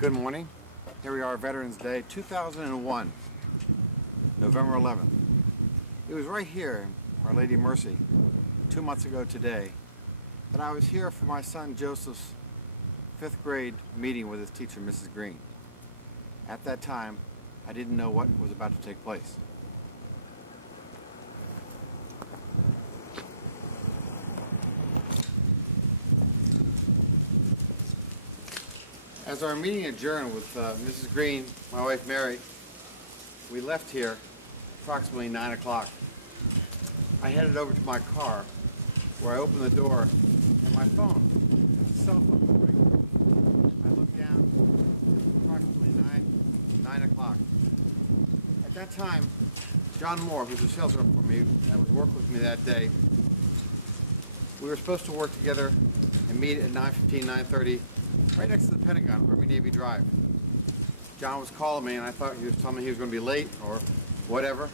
Good morning. Here we are, Veterans Day 2001, November 11th. It was right here, Our Lady of Mercy, 2 months ago today, that I was here for my son Joseph's 5th grade meeting with his teacher, Mrs. Green. At that time, I didn't know what was about to take place. As our meeting adjourned with Mrs. Green, my wife Mary, we left here approximately 9 o'clock. I headed over to my car where I opened the door and my phone, cell phone was ringing. I looked down, approximately 9 o'clock. At that time, John Moore, who's a sales rep for me, that would work with me that day, we were supposed to work together and meet at 9:15, 9:30, right next to the Pentagon, Army Navy Drive. John was calling me and I thought he was telling me he was going to be late or whatever.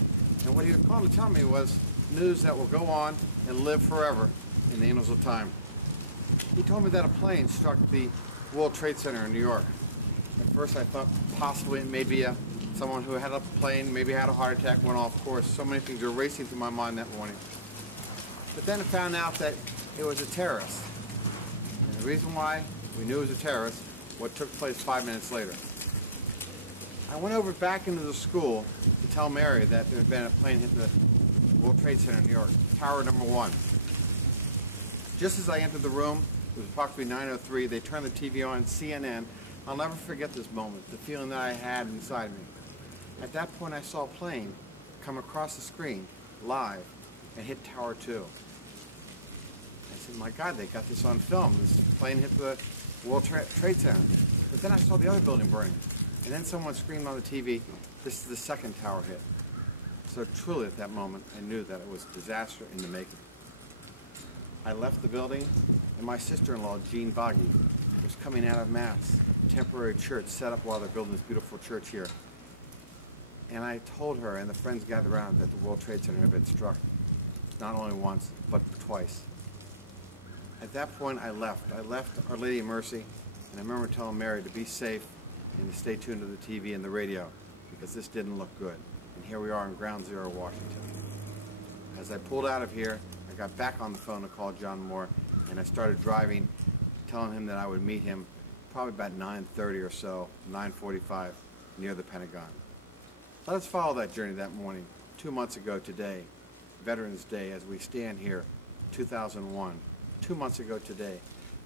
And what he was calling to tell me was news that will go on and live forever in the annals of time. He told me that a plane struck the World Trade Center in New York. At first I thought possibly it may be someone who had a plane, maybe had a heart attack, went off course. So many things were racing through my mind that morning. But then I found out that it was a terrorist. And the reason why we knew it was a terrorist, what took place 5 minutes later. I went over back into the school to tell Mary that there had been a plane hit the World Trade Center in New York, Tower number 1. Just as I entered the room, it was approximately 9:03, they turned the TV on, CNN. I'll never forget this moment, the feeling that I had inside me. At that point I saw a plane come across the screen, live, and hit Tower 2. I said, my God, they got this on film. This plane hit the World Trade Center. But then I saw the other building burning. And then someone screamed on the TV, this is the second tower hit. So truly at that moment, I knew that it was disaster in the making. I left the building, and my sister-in-law, Joe Vaghi, was coming out of Mass, temporary church set up while they're building this beautiful church here. And I told her and the friends gathered around that the World Trade Center had been struck, not only once, but twice. At that point, I left. I left Our Lady of Mercy, and I remember telling Mary to be safe and to stay tuned to the TV and the radio, because this didn't look good. And here we are in Ground Zero, Washington. As I pulled out of here, I got back on the phone to call John Moore, and I started driving, telling him that I would meet him probably about 9:30 or so, 9:45, near the Pentagon. Let us follow that journey that morning, 2 months ago today, Veterans Day, as we stand here, 2001. 2 months ago today,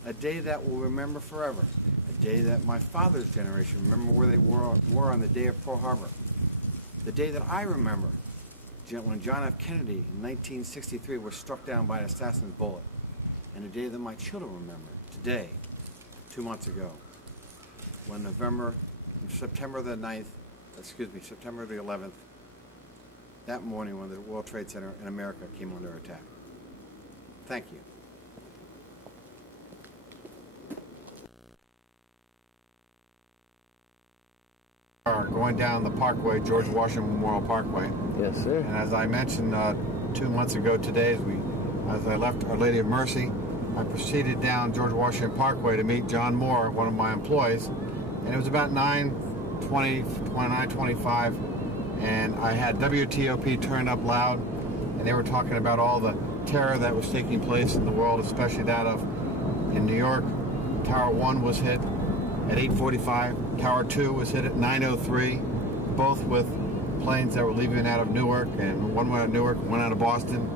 a day that we'll remember forever, a day that my father's generation remember where they were on the day of Pearl Harbor, the day that I remember when John F. Kennedy in 1963 was struck down by an assassin's bullet, and a day that my children remember today, 2 months ago, when September the 11th, that morning when the World Trade Center in America came under attack. Thank you. Going down the Parkway, George Washington Memorial Parkway. Yes, sir. And as I mentioned 2 months ago today, as I left Our Lady of Mercy, I proceeded down George Washington Parkway to meet John Moore, one of my employees. And it was about 9:25, and I had WTOP turned up loud, and they were talking about all the terror that was taking place in the world, especially that in New York. Tower 1 was hit at 8:45. Tower 2 was hit at 9:03, both with planes that were leaving out of Newark, and one went out of Newark, one out of Boston,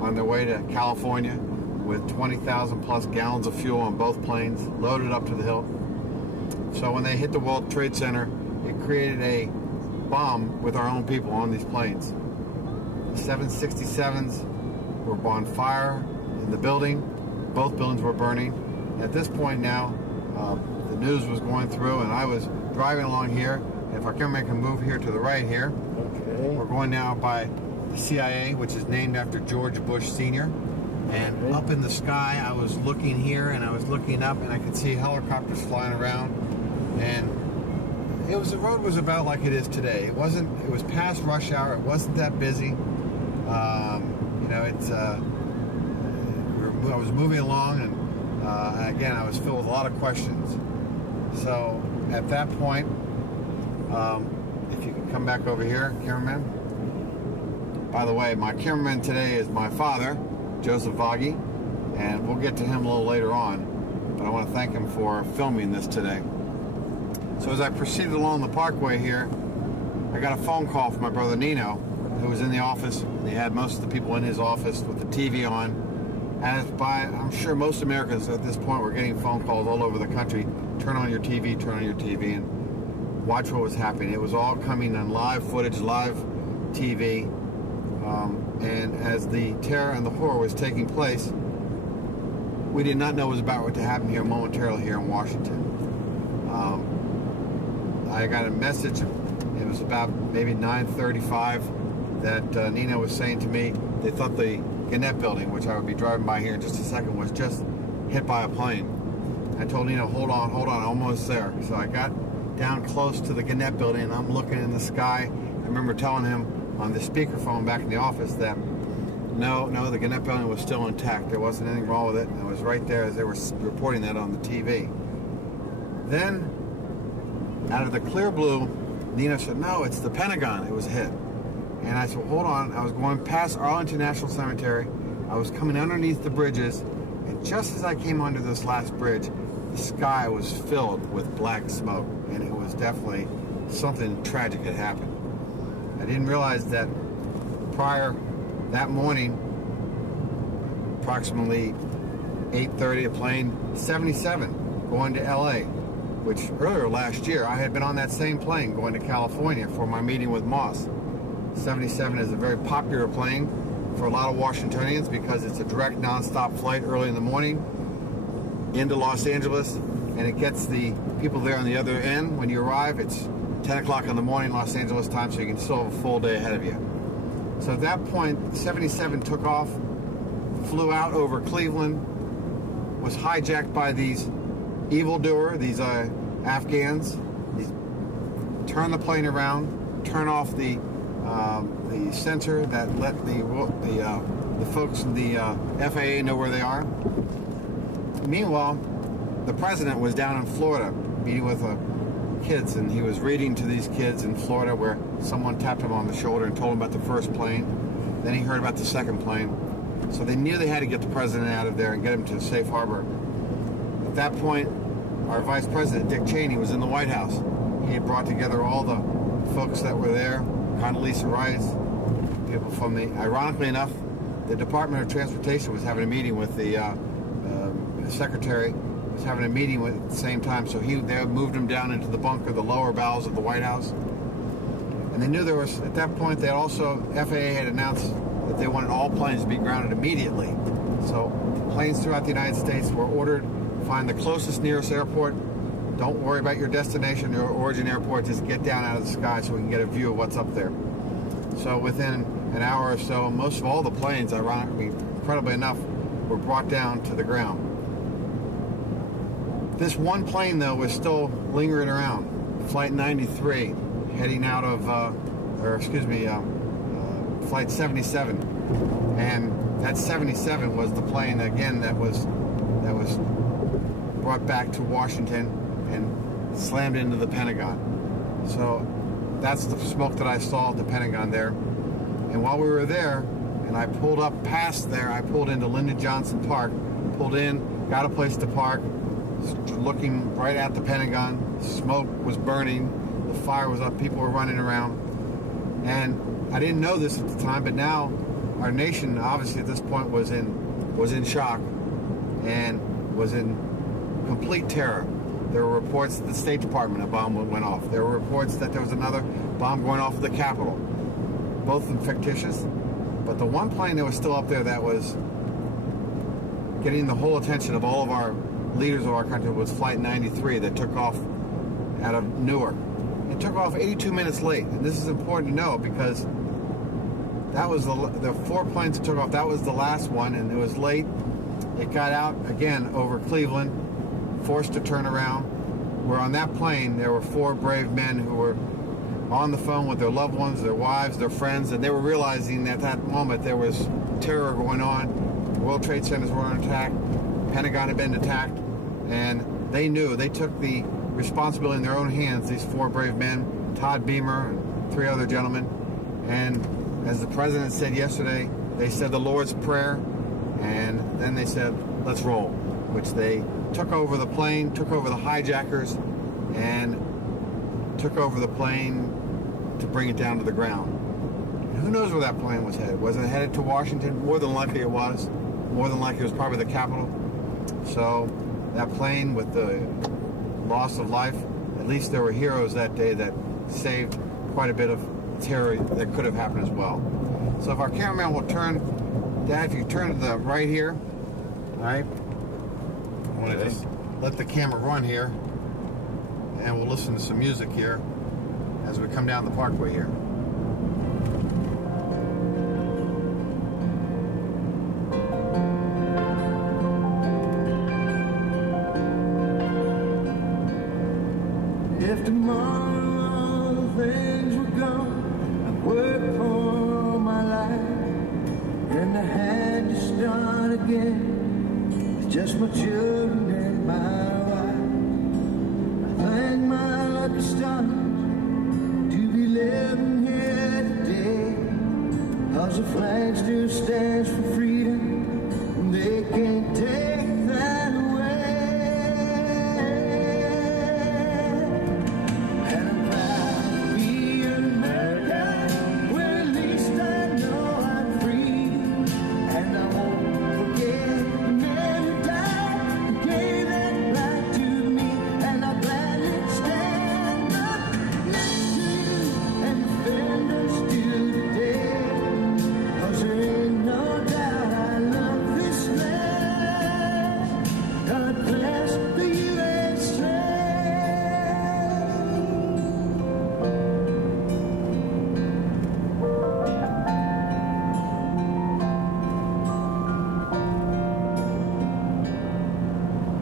on their way to California with 20,000 plus gallons of fuel on both planes, loaded up to the hilt. So when they hit the World Trade Center, it created a bomb with our own people on these planes. The 767s were on fire in the building. Both buildings were burning. At this point now, the news was going through, and I was driving along here. If I can make a move here to the right here, okay. We're going now by the CIA, which is named after George Bush Sr. And okay. Up in the sky, I was looking here, and I was looking up, and I could see helicopters flying around. And the road was about like it is today. It was past rush hour. It wasn't that busy. I was moving along, and again, I was filled with a lot of questions. So at that point, if you can come back over here, cameraman. By the way, my cameraman today is my father, Joseph Vaghi, and we'll get to him a little later on, but I want to thank him for filming this today. So as I proceeded along the parkway here, I got a phone call from my brother Nino, who was in the office. He had most of the people in his office with the TV on. I'm sure most Americans at this point were getting phone calls all over the country. Turn on your TV, and watch what was happening. It was all coming on live footage, live TV. And as the terror and the horror was taking place, we did not know what was about to happen here momentarily here in Washington. I got a message, it was about maybe 9:35, that Nina was saying to me they thought the Gannett building, which I would be driving by here in just a second, was just hit by a plane. I told Nina, hold on, I'm almost there. So I got down close to the Gannett building and I'm looking in the sky. I remember telling him on the speakerphone back in the office that no, the Gannett building was still intact. There wasn't anything wrong with it. And I was right there as they were reporting that on the TV. Then, out of the clear blue, Nina said, no, it's the Pentagon. It was hit. And I said, well, hold on. I was going past Arlington National Cemetery. I was coming underneath the bridges. And just as I came under this last bridge, the sky was filled with black smoke. And it was definitely something tragic had happened. I didn't realize that prior that morning, approximately 8:30, a plane 77 going to LA, which earlier last year I had been on that same plane going to California for my meeting with Moss. 77 is a very popular plane for a lot of Washingtonians because it's a direct non-stop flight early in the morning into Los Angeles, and it gets the people there on the other end. When you arrive, it's 10 o'clock in the morning Los Angeles time, so you can still have a full day ahead of you. So at that point, 77 took off, flew out over Cleveland, was hijacked by these evildoers, these Afghans. Turn the plane around, turn off the sensor that let the folks in the FAA know where they are. Meanwhile, the president was down in Florida meeting with kids, and he was reading to these kids in Florida where someone tapped him on the shoulder and told him about the first plane. Then he heard about the second plane. So they knew they had to get the president out of there and get him to safe harbor. At that point, our Vice President, Dick Cheney, was in the White House. He had brought together all the folks that were there, Condoleezza Rice, people from ironically enough, the Department of Transportation was having a meeting with the secretary, was having a meeting with at the same time, so they moved him down into the bunker, the lower bowels of the White House. And they knew there was, at that point, they also, FAA had announced that they wanted all planes to be grounded immediately. So planes throughout the United States were ordered, find the closest nearest airport, don't worry about your destination, your origin airport, just get down out of the sky so we can get a view of what's up there. So within an hour or so, most of all the planes, ironically, incredibly enough, were brought down to the ground. This one plane, though, was still lingering around. Flight 93, heading out of, Flight 77. And that 77 was the plane, again, that was brought back to Washington and slammed into the Pentagon. So that's the smoke that I saw at the Pentagon there. And while we were there, and I pulled up past there, I pulled into Lyndon Johnson Park, pulled in, got a place to park, looking right at the Pentagon. Smoke was burning, the fire was up, people were running around. And I didn't know this at the time, but now our nation, obviously at this point, was in shock and was in complete terror. There were reports that the State Department, a bomb went off. There were reports that there was another bomb going off at the Capitol. Both of them fictitious. But the one plane that was still up there that was getting the whole attention of all of our leaders of our country was Flight 93 that took off out of Newark. It took off 82 minutes late. And this is important to know because that was the 4 planes that took off. That was the last one, and it was late. It got out, again, over Cleveland, forced to turn around. Where on that plane, there were 4 brave men who were on the phone with their loved ones, their wives, their friends, and they were realizing at that moment there was terror going on. The World Trade Centers were under attack. Pentagon had been attacked, and they knew. They took the responsibility in their own hands, these 4 brave men, Todd Beamer and 3 other gentlemen. And as the president said yesterday, they said the Lord's Prayer, and then they said, let's roll, which they took over the plane, took over the hijackers, and took over the plane to bring it down to the ground. And who knows where that plane was headed? Was it headed to Washington? More than likely it was. More than likely it was probably the capital. So that plane, with the loss of life, at least there were heroes that day that saved quite a bit of terror that could have happened as well. So if our cameraman will turn, Dad, if you turn to the right here, all right, I want to just let the camera run here, and we'll listen to some music here as we come down the parkway here. If tomorrow things were gone, I'd work for my life, and I had to start again with just my children and my wife. I thank my lucky stars to be living here today, 'cause the flag still stands for freedom, and they can't take that away.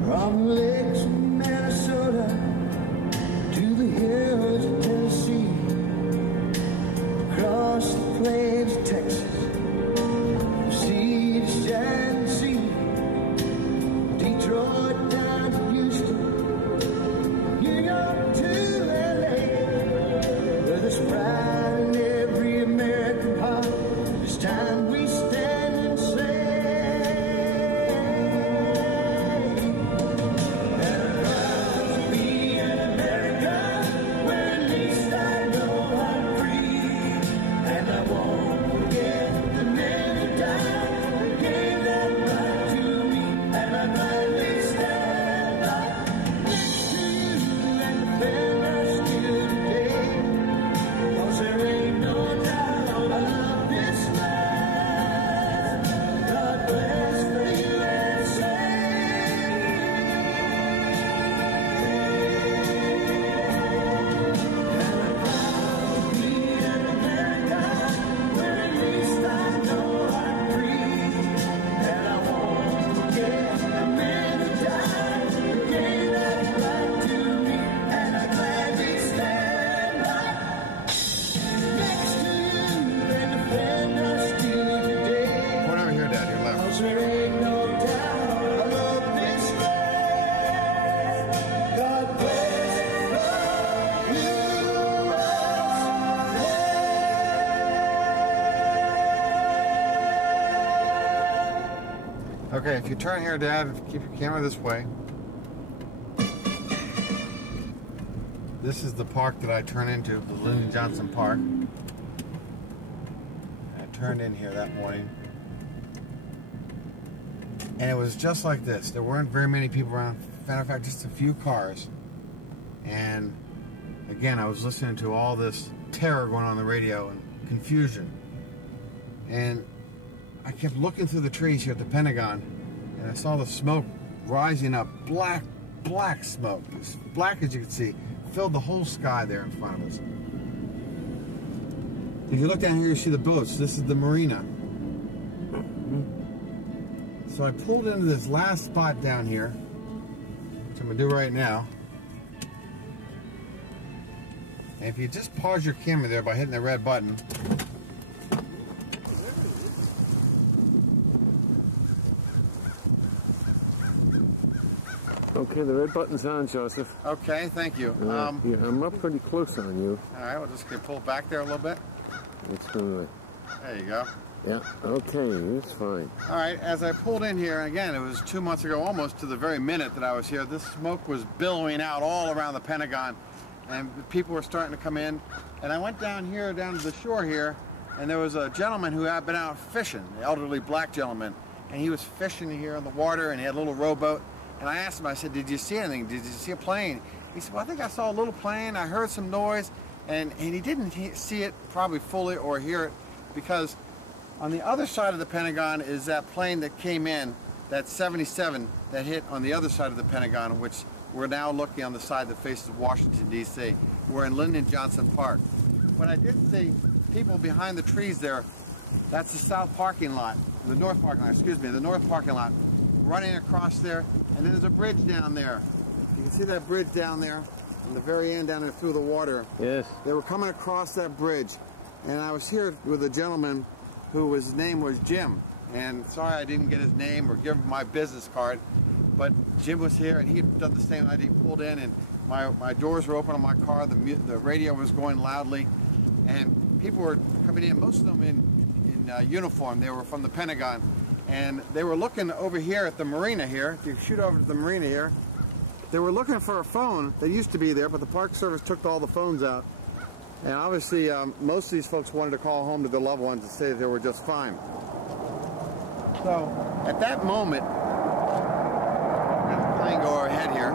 From lakes of Minnesota to the hills of Tennessee, across the plains of Texas, from sea to shining sea, Detroit down to Houston, New York to LA, where there's pride in every American heart. It's time we stand and say, Okay, if you turn here, Dad, keep your camera this way. This is the park that I turn into, the Lyndon Johnson Park. I turned in here that morning, and it was just like this. There weren't very many people around. Matter of fact, just a few cars. And again, I was listening to all this terror going on the radio and confusion. And I kept looking through the trees here at the Pentagon, and I saw the smoke rising up, black smoke, as black as you could see, filled the whole sky there in front of us. If you look down here, you see the boats. This is the marina. So I pulled into this last spot down here, which I'm going to do right now. And if you just pause your camera there by hitting the red button, Okay, the red button's on, Joseph. Okay, thank you. Yeah, I'm up pretty close on you. All right, we'll just get pulled back there a little bit. It's good. There you go. Yeah, okay, it's fine. All right, as I pulled in here, again, it was 2 months ago, almost to the very minute that I was here, this smoke was billowing out all around the Pentagon, and people were starting to come in. And I went down here, down to the shore here, and there was a gentleman who had been out fishing, an elderly black gentleman, and he was fishing here in the water, and he had a little rowboat. And I asked him, I said, did you see anything? Did you see a plane? He said, well, I think I saw a little plane. I heard some noise. And he didn't see it probably fully or hear it, because on the other side of the Pentagon is that plane that came in, that 77 that hit on the other side of the Pentagon, which we're now looking on the side that faces Washington, D.C. We're in Lyndon Johnson Park. But I did see people behind the trees there. That's the south parking lot, the north parking lot, excuse me, the north parking lot, running across there. And then there's a bridge down there. You can see that bridge down there, on the very end down there through the water. Yes. They were coming across that bridge. And I was here with a gentleman his name was Jim. And sorry I didn't get his name or give him my business card. But Jim was here, and he had done the same. He pulled in, and my doors were open on my car. The radio was going loudly. And people were coming in, most of them in uniform. They were from the Pentagon. And they were looking over here at the marina here. If you shoot over to the marina here, they were looking for a phone that used to be there, but the Park Service took all the phones out. And obviously, most of these folks wanted to call home to their loved ones and say that they were just fine. So, at that moment, the plane go overhead here.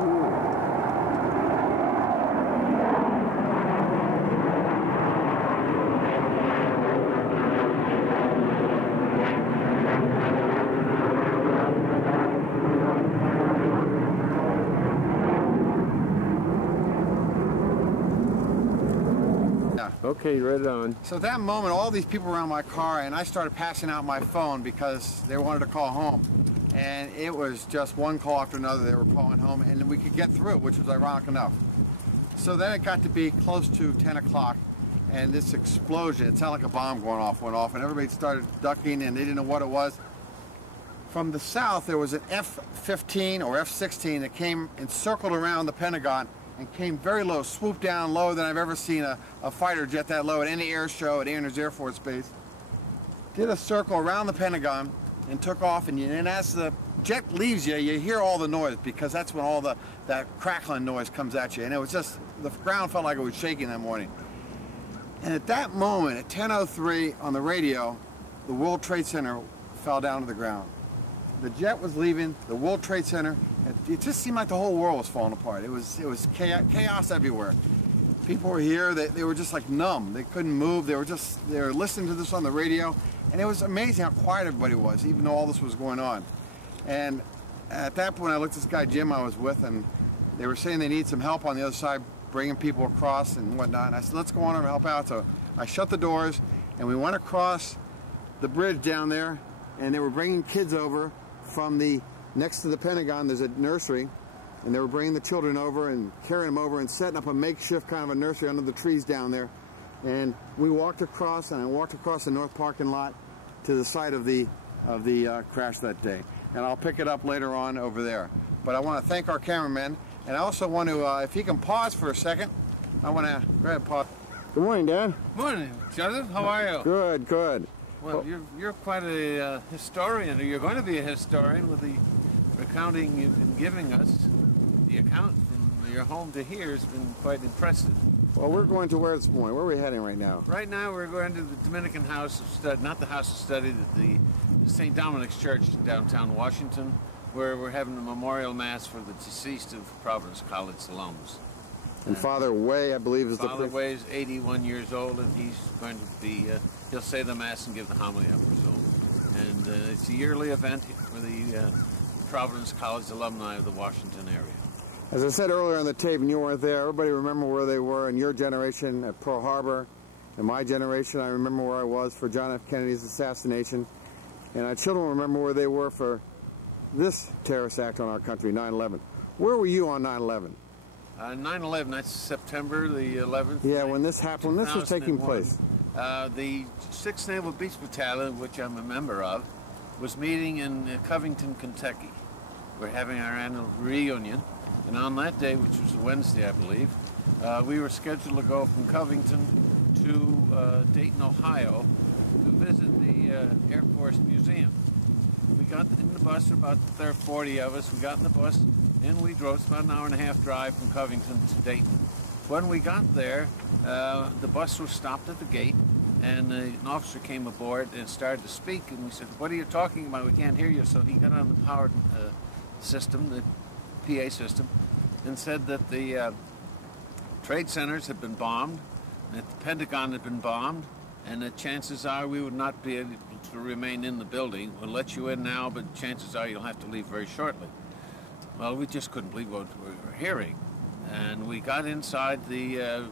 Okay, right on. So that moment, all these people around my car, and I started passing out my phone because they wanted to call home. And it was just one call after another. They were calling home, and we could get through it, which was ironic enough. So then it got to be close to 10 o'clock, and this explosion, it sounded like a bomb went off, and everybody started ducking, and they didn't know what it was. From the south, there was an F-15 or F-16 that came and circled around the Pentagon and came very low, swooped down lower than I've ever seen a fighter jet that low at any air show at Andrews Air Force Base. Did a circle around the Pentagon and took off, and as the jet leaves you, you hear all the noise, because that's when all that crackling noise comes at you. And it was just, the ground felt like it was shaking that morning. And at that moment, at 10:03 on the radio, the World Trade Center fell down to the ground. The jet was leaving, the World Trade Center, it just seemed like the whole world was falling apart. It was chaos everywhere. People were here, they were just like numb. They couldn't move, they were listening to this on the radio, and it was amazing how quiet everybody was, even though all this was going on. And at that point, I looked at this guy, Jim, I was with, and they were saying they need some help on the other side, bringing people across and whatnot. And I said, let's go on and help out. So I shut the doors, and we went across the bridge down there, and they were bringing kids over from next to the Pentagon. There's a nursery, and they were bringing the children over and carrying them over and setting up a makeshift kind of a nursery under the trees down there. And we walked across, and I walked across the north parking lot to the site of the crash that day. And I'll pick it up later on over there. But I want to thank our cameraman, and I also want to, if he can pause for a second, I want to go ahead and pause. Good morning, Dan. Morning, Joseph. How are you? Good, good. Well, you're quite a historian, or you're going to be a historian with the recounting you've been giving us. The account from your home to here has been quite impressive. Well, we're going to where this morning? Where are we heading right now? Right now we're going to the Dominican House of Study, not the House of Study, the St. Dominic's Church in downtown Washington, where we're having a memorial mass for the deceased of Providence College alums. And Father Way, I believe, is the priest. Father Way is 81 years old, and he's going to be, he'll say the Mass and give the homily after so. And it's a yearly event for the Providence College alumni of the Washington area. As I said earlier on the tape, and you weren't there, everybody remember where they were in your generation at Pearl Harbor. In my generation, I remember where I was for John F. Kennedy's assassination. And our children remember where they were for this terrorist act on our country, 9/11. Where were you on 9/11? 9/11, that's September the 11th. Yeah, when this happened, when this was taking place. The 6th Naval Beach Battalion, which I'm a member of, was meeting in Covington, Kentucky, we're having our annual reunion. And on that day, which was Wednesday, I believe, we were scheduled to go from Covington to Dayton, Ohio, to visit the Air Force Museum. We got in the bus, about 40 of us. We got in the bus and we drove. It's about an hour and a half drive from Covington to Dayton. When we got there, the bus was stopped at the gate, and an officer came aboard and started to speak. And we said, "What are you talking about? We can't hear you." So he got on the powered system, the PA system, and said that the trade centers had been bombed, that the Pentagon had been bombed, and that chances are we would not be able to remain in the building. We'll let you in now, but chances are you'll have to leave very shortly. Well, we just couldn't believe what we were hearing. And we got inside the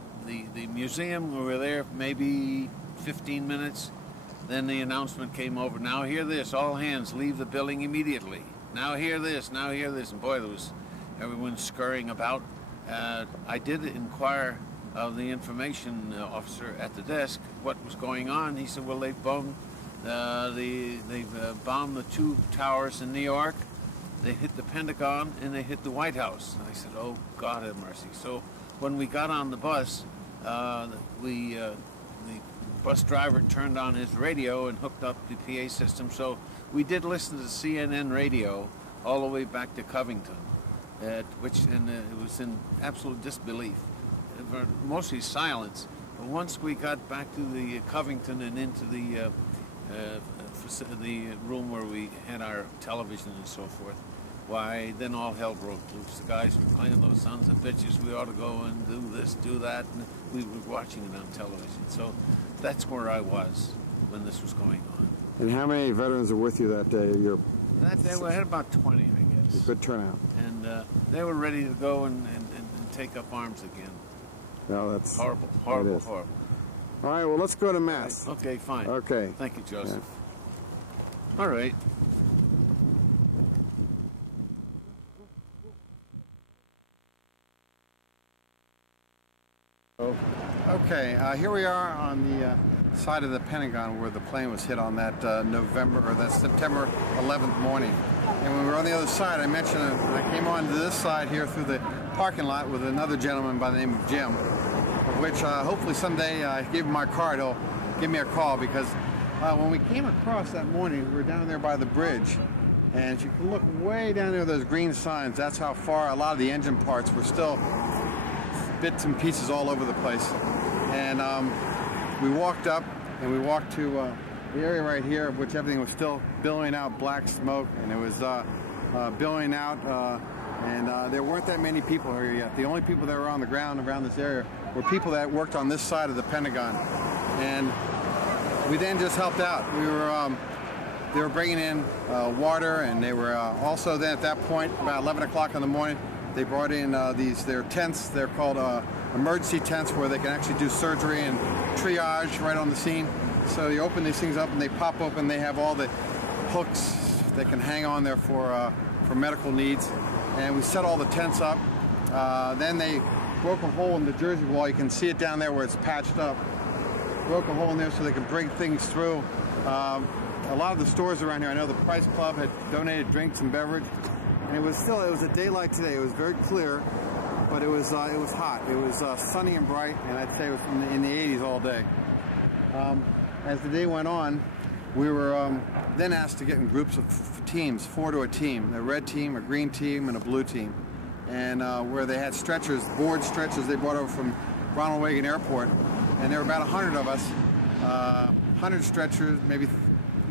museum. We were there maybe 15 minutes. Then the announcement came over, "Now hear this, all hands leave the building immediately. Now hear this, now hear this." And boy, there was everyone scurrying about. I did inquire of the information officer at the desk what was going on. He said, "Well, they've bombed bombed the 2 towers in New York. They hit the Pentagon and they hit the White House." And I said, "Oh, God have mercy." So when we got on the bus, the bus driver turned on his radio and hooked up the PA system. So we did listen to CNN radio all the way back to Covington, it was in absolute disbelief, mostly silence. But once we got back to the Covington and into the room where we had our television and so forth, why, then all hell broke loose. The guys were claiming, "Those sons of bitches, we ought to go and do this, do that," and we were watching it on television. So that's where I was when this was going on. And how many veterans were with you that day? That day we had about 20, I guess. A good turnout. And they were ready to go and take up arms again. No, that's horrible, horrible, horrible. All right, well, let's go to Mass. Okay, fine. Okay. Thank you, Joseph. Yeah. All right. Okay, here we are on the side of the Pentagon where the plane was hit on that September 11th morning. And when we were on the other side, I mentioned I came on to this side here through the parking lot with another gentleman by the name of Jim, of which hopefully someday I give him my card, he'll give me a call, because when we came across that morning, we were down there by the bridge, and you can look way down there, those green signs. That's how far a lot of the engine parts were still bits and pieces all over the place. And we walked up and we walked to the area right here, of which everything was still billowing out black smoke, and it was billowing out, and there weren't that many people here yet. The only people that were on the ground around this area were people that worked on this side of the Pentagon. And we then just helped out. They were bringing in water, and they were also then at that point, about 11 o'clock in the morning, they brought in their tents. They're called emergency tents, where they can actually do surgery and triage right on the scene. So you open these things up and they pop open. They have all the hooks that can hang on there for medical needs. And we set all the tents up. Then they broke a hole in the Jersey wall. You can see it down there where it's patched up. Broke a hole in there so they could bring things through. A lot of the stores around here, I know the Price Club had donated drinks and beverage. And it was a day like today. It was very clear, but it was hot. It was sunny and bright, and I'd say it was in the 80s all day. As the day went on, we were then asked to get in groups of teams, 4 to a team, a red team, a green team, and a blue team. And where they had stretchers, board stretchers they brought over from Ronald Reagan Airport. And there were about 100 of us, 100 stretchers, maybe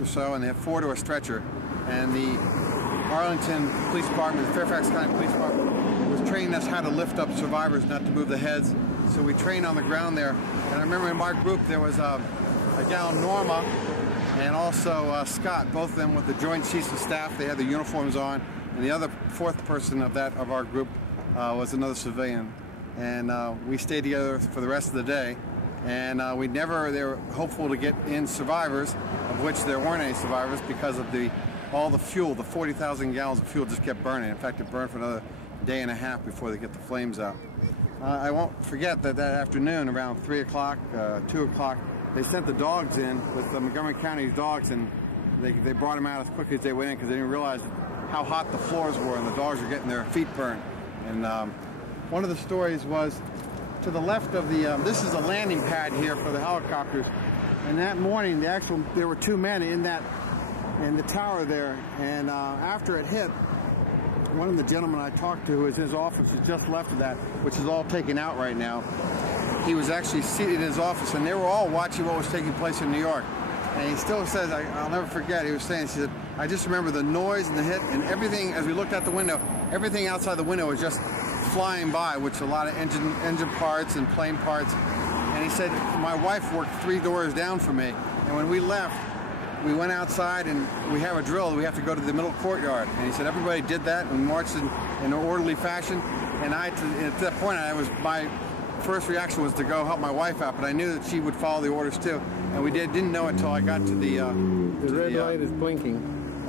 or so, and they had 4 to a stretcher. And the Arlington Police Department, the Fairfax County Police Department, was training us how to lift up survivors, not to move the heads. So we trained on the ground there. And I remember in my group there was a gal, Norma, and also Scott, both of them with the Joint Chiefs of Staff. They had their uniforms on. And the other 4th person of our group was another civilian. And we stayed together for the rest of the day. And they were hopeful to get in survivors, of which there weren't any survivors because of all the fuel. The 40,000 gallons of fuel just kept burning. In fact, it burned for another day and a half before they get the flames out. I won't forget that afternoon, around 3 o'clock, 2 o'clock, they sent the dogs in with the Montgomery County dogs, and they brought them out as quickly as they went in, because they didn't realize how hot the floors were, and the dogs were getting their feet burned. And one of the stories was to the left of the, this is a landing pad here for the helicopters. And that morning, there were two men in the tower there. And after it hit, one of the gentlemen I talked to, who was in his office, has just left of that, which is all taken out right now. He was actually seated in his office, and they were all watching what was taking place in New York. And he still says, I'll never forget, he was saying, he said, I just remember the noise and the hit and everything. As we looked out the window, everything outside the window was just flying by, which a lot of engine parts and plane parts. And he said, my wife worked 3 doors down from me, and when we left, we went outside and we have a drill. We have to go to the middle courtyard. And he said everybody did that and marched in an orderly fashion. And at that point, my first reaction was to go help my wife out, but I knew that she would follow the orders too. And we didn't know it until I got to the red light is blinking.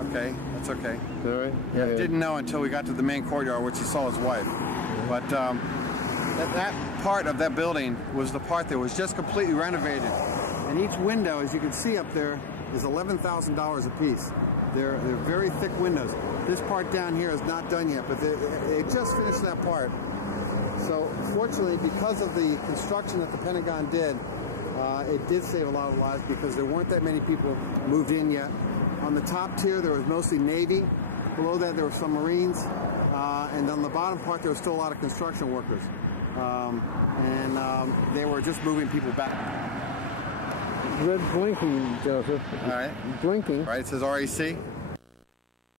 Okay, that's okay. All right. Yeah, didn't know until we got to the main courtyard, which he saw his wife. But that part of that building was the part that was just completely renovated. And each window, as you can see up there, is $11,000 a piece. They're very thick windows. This part down here is not done yet, but they just finished that part. So fortunately, because of the construction that the Pentagon did, it did save a lot of lives because there weren't that many people moved in yet. On the top tier, there was mostly Navy. Below that, there were some Marines. And on the bottom part, there was still a lot of construction workers. They were just moving people back. Red blinking, Joseph. All right. Blinking. All right, it says REC.